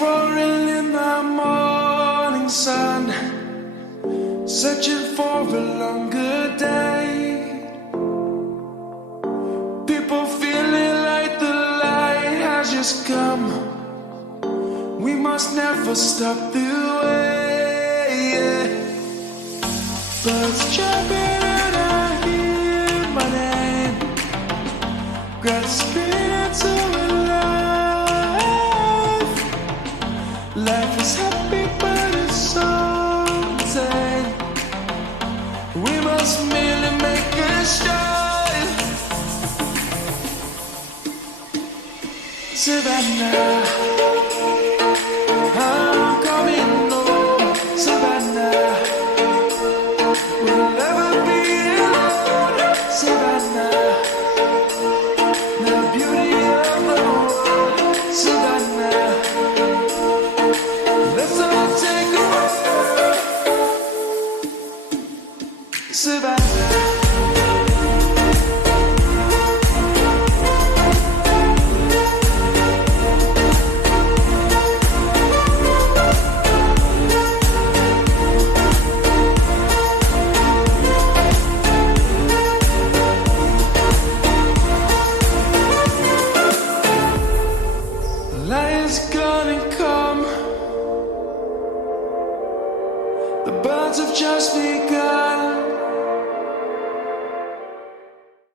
roaring in the morning sun, searching for a longer day. People feeling like the light has just come. We must never stop the way. Birds chirping and I hear my name, grasping into life. Life is happy but it's so insane. We must merely make a start. Savannah.